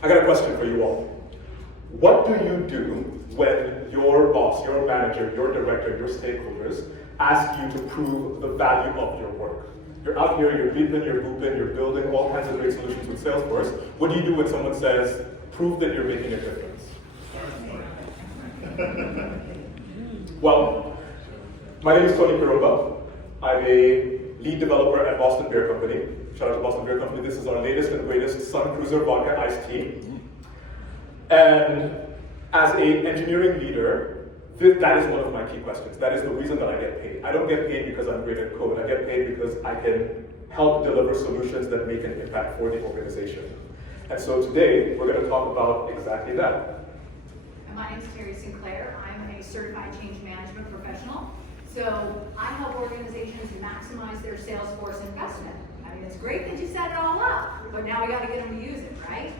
I got a question for you all. What do you do when your boss, your manager, your director, your stakeholders ask you to prove the value of your work? You're out here, you're beeping, you're booping, you're building all kinds of great solutions with Salesforce. What do you do when someone says, prove that you're making a difference? Well, my name is Kirumba. I'm a lead developer at Boston Beer Company. Shout out to Boston Beer Company. This is our latest and greatest Sun Cruiser Vodka Iced Tea. And as an engineering leader, that is one of my key questions. That is the reason that I get paid. I don't get paid because I'm great at code. I get paid because I can help deliver solutions that make an impact for the organization. And so today, we're going to talk about exactly that. My name is Terri Sinclair. I'm a certified change management professional. So I help organizations maximize their Salesforce investment. I mean, it's great that you set it all up, but now we got to get them to use it, right?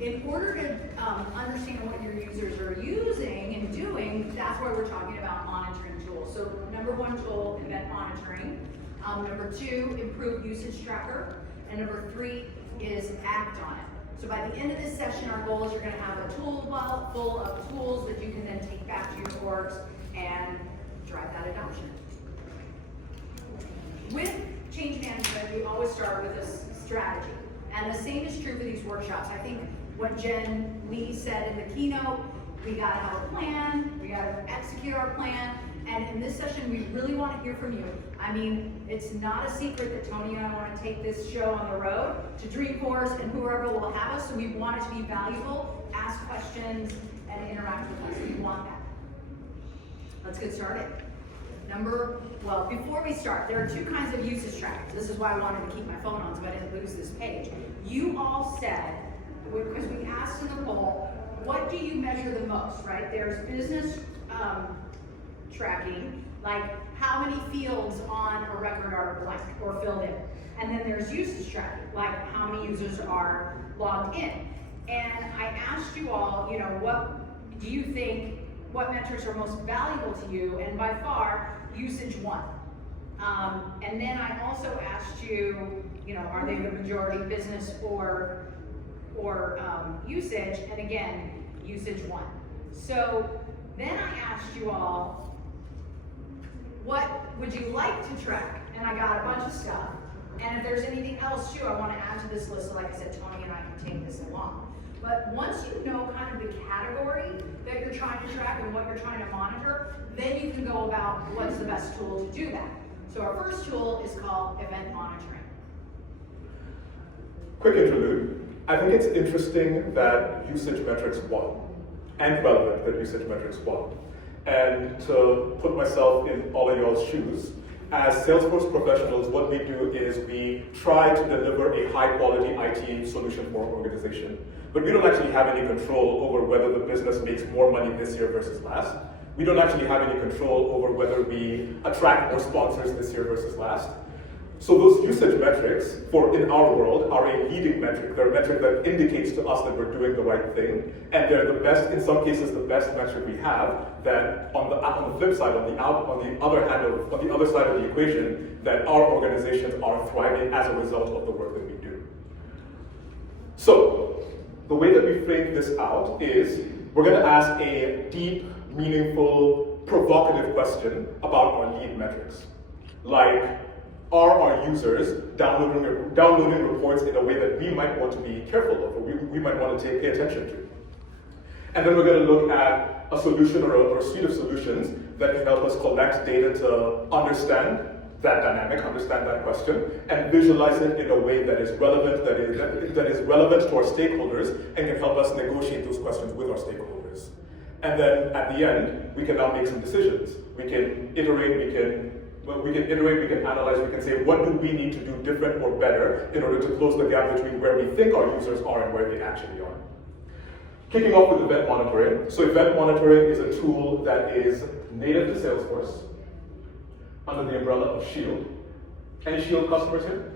In order to understand what your users are using and doing, that's why we're talking about monitoring tools. So number one tool, event monitoring. Number two, improve usage tracker. And number three is act on it. So by the end of this session, our goal is you're going to have a tool belt full of tools that you can then take back to your orgs and drive that adoption. With change management, we always start with a strategy. And the same is true for these workshops. I think what Jen Lee said in the keynote, we got to have a plan, we got to execute our plan, and in this session, we really want to hear from you. I mean, it's not a secret that Tony and I want to take this show on the road to Dreamforce and whoever will have us, so we want it to be valuable, ask questions, and interact with us. We want that. Let's get started. Before we start, there are two kinds of usage trackers. This is why I wanted to keep my phone on so I didn't lose this page. You all said, because we asked in the poll, what do you measure the most, right? There's business tracking, like how many fields on a record are blank or filled in. And then there's usage tracking, like how many users are logged in. And I asked you all, what do you think, what metrics are most valuable to you? And by far, usage won. And then I also asked you, are they the majority business or usage? And again, usage won. So then I asked you all, what would you like to track? And I got a bunch of stuff. And if there's anything else too, I want to add to this list. So like I said, Tony and I can take this along. But once you know kind of the category that you're trying to track and what you're trying to monitor, then you can go about what's the best tool to do that. So our first tool is called event monitoring. Quick interlude. I think it's interesting that usage metrics won, and relevant that usage metrics won. And to put myself in all of y'all's shoes, as Salesforce professionals, what we do is we try to deliver a high-quality IT solution for our organization. But we don't actually have any control over whether the business makes more money this year versus last. We don't actually have any control over whether we attract more sponsors this year versus last. So those usage metrics, in our world, are a leading metric. They're a metric that indicates to us that we're doing the right thing, and they're the best, in some cases, the best metric we have. That on the flip side, on the other side of the equation, that our organizations are thriving as a result of the work that we do. So the way that we frame this out is we're going to ask a deep, meaningful, provocative question about our lead metrics, like, are our users downloading reports in a way that we might want to be careful of, or we might want to pay attention to? And then we're going to look at a solution or a suite of solutions that can help us collect data to understand that dynamic, understand that question, and visualize it in a way that is relevant, that is relevant to our stakeholders, and can help us negotiate those questions with our stakeholders. And then at the end, we can now make some decisions. We can iterate, we can analyze, we can say, what do we need to do different or better in order to close the gap between where we think our users are and where they actually are. Kicking off with event monitoring. So event monitoring is a tool that is native to Salesforce under the umbrella of Shield. Any Shield customers here?